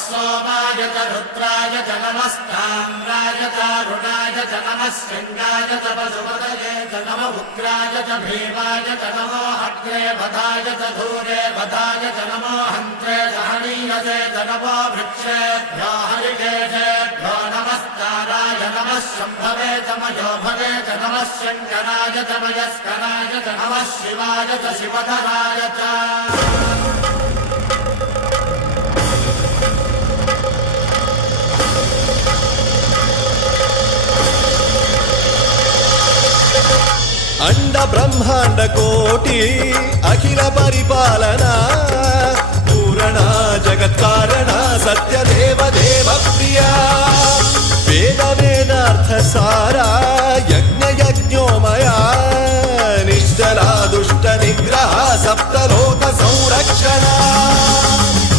सोमाय च रुद्राय च नमस्ताम्राय च अरुणाय च नमः शृङ्गाय च पशुपतये च नमः उग्राय च भीमाय च नमो अग्रे वधाय च धूरे वधाय च नमो हन्त्रे च हनीयसे च नमो वृक्षेभ्यो हरिकेशेभ्यो नमस्काराय नमः शम्भवे च मयोभवे च नमः शङ्कराय च मयस्कराय च नमः शिवाय च शिवधराय च अंड ब्रह्मांड कोटि अखिल परिपालना पूरणा जगत्कारणा सत्यदेव देव प्रिया वेद वेदार्थ सारा यज्ञ यज्ञोमया निश्चला दुष्ट निग्रह सप्तलोक संरक्षणा